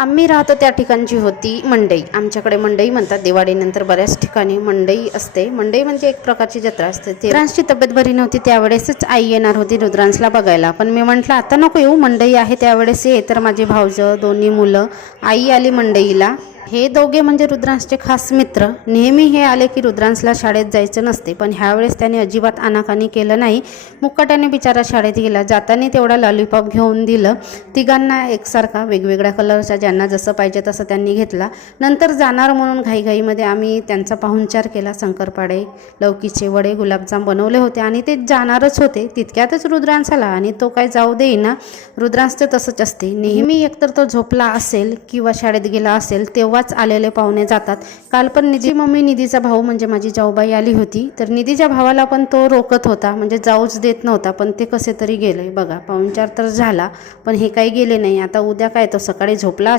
आम्ही राहतो त्या ठिकाणची होती मंडई. आमच्याकडे मंडई म्हणतात. दिवाळीनंतर बऱ्याच ठिकाणी मंडई असते. मंडई म्हणजे एक प्रकारची जत्रा असते. रुद्रांशची तब्येत बरी नव्हती, त्यावेळेसच आई येणार होती रुद्रांशला बघायला. पण मी म्हटलं आता नको येऊ, मंडई आहे त्यावेळेस ये. तर माझी भावजं, दोन्ही मुलं, आई आली मंडईला. हे दोघे म्हणजे रुद्रांशचे खास मित्र. नेहमी हे आले की रुद्रांशला शाळेत जायचं नसते, पण ह्यावेळेस त्याने अजिबात आनाकानी केलं नाही. मुक्काट्याने बिचारा शाळेत गेला. जाताना तेवढा लॉलीपॉप घेऊन दिलं. तिघांना एकसारखा वेगवेगळ्या कलरचा, ज्यांना जसं पाहिजे तसं त्यांनी घेतला. नंतर जाणार म्हणून घाईघाईमध्ये आम्ही त्यांचा पाहुणचार केला. शंकरपाळे, लौकीचे वडे, गुलाबजाम बनवले होते आणि ते जाणारच होते. तितक्यातच रुद्रांश आला आणि तो काय जाऊ देईना. रुद्रांशचं तसंच असते. नेहमी एकतर तो झोपला असेल किंवा शाळेत गेला असेल तेव्हाच आलेले पाहुणे जातात. काल पण निधी मम्मी, निधीचा भाऊ म्हणजे माझी जाऊबाई आली होती. तर निधीच्या भावाला पण तो रोकत होता, म्हणजे जाऊच देत नव्हता. पण ते कसे तरी गेले. बघा, पाहुणचार तर झाला पण हे काही गेले नाही. आता उद्या काय, तो सकाळी झोपला